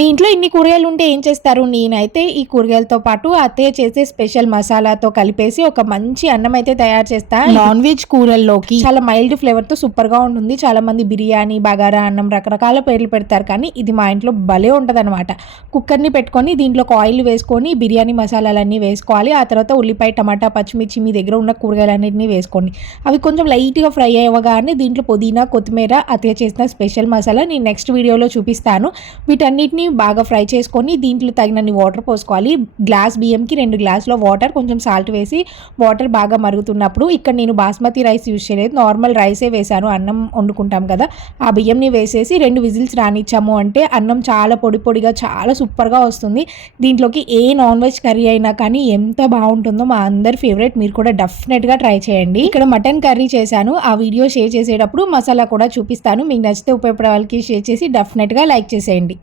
మీ ఇంట్లో ఇన్ని కూరగాయలు ఉంటే ఏం చేస్తారు? నేనైతే ఈ కూరగాయలతో పాటు అత్తయ్య చేసే స్పెషల్ మసాలాతో కలిపేసి ఒక మంచి అన్నం అయితే తయారు చేస్తా. నాన్ వెజ్ కూరల్లోకి చాలా మైల్డ్ ఫ్లేవర్‌తో సూపర్‌గా ఉంటుంది. చాలా మంది బిర్యానీ, బగారా అన్నం రకరకాల పేర్లు పెడతారు. కానీ ఇది మా ఇంట్లో భలే ఉంటదనమాట. కుక్కర్‌ని పెట్టుకొని దీంట్లోకి ఆయిల్ వేసుకొని బిర్యానీ మసాలాలన్నీ వేసుకోవాలి. ఆ తర్వాత ఉల్లిపాయ, టమాటా, పచ్చిమిర్చి మీ దగ్గర ఉన్న కూరగాయలన్నిటిని వేసుకోండి. అవి కొంచెం లైట్‌గా ఫ్రై అవ్వగానే దీంట్లో పుదీనా, కొత్తిమీర అత్తయ్య చేసిన స్పెషల్ మసాలా నేను నెక్స్ట్ వీడియోలో చూపిస్తాను. వీటన్నిటిని బాగా ఫ్రై చేసుకొని దీంట్లో తగినన్ని వాటర్ పోసుకోవాలి. గ్లాస్ బియ్యంకి 2 గ్లాసుల వాటర్, కొంచెం సాల్ట్ వేసి వాటర్ బాగా మరుగుతున్నప్పుడు ఇక్కడ నేను బాస్మతి రైస్ యూజ్ చేయలేదు, నార్మల్ రైసే వేశాను. అన్నం వండుకుంటాం కదా, ఆ బియ్యంని వేసేసి 2 విజిల్స్ రానిచ్చాము అంటే అన్నం చాలా పొడి పొడిగా చాలా సూపర్గా వస్తుంది. దీంట్లోకి ఏ నాన్ వెజ్ కర్రీ అయినా కానీ ఎంత బాగుంటుందో, మా అందరి ఫేవరెట్. మీరు కూడా డెఫినెట్గా ట్రై చేయండి. ఇక్కడ మటన్ కర్రీ చేశాను, ఆ వీడియో షేర్ చేసేటప్పుడు మసాలా కూడా చూపిస్తాను. మీకు నచ్చితే ఉపయోగపడే వాళ్ళకి షేర్ చేసి డెఫినెట్గా లైక్ చేసేయండి.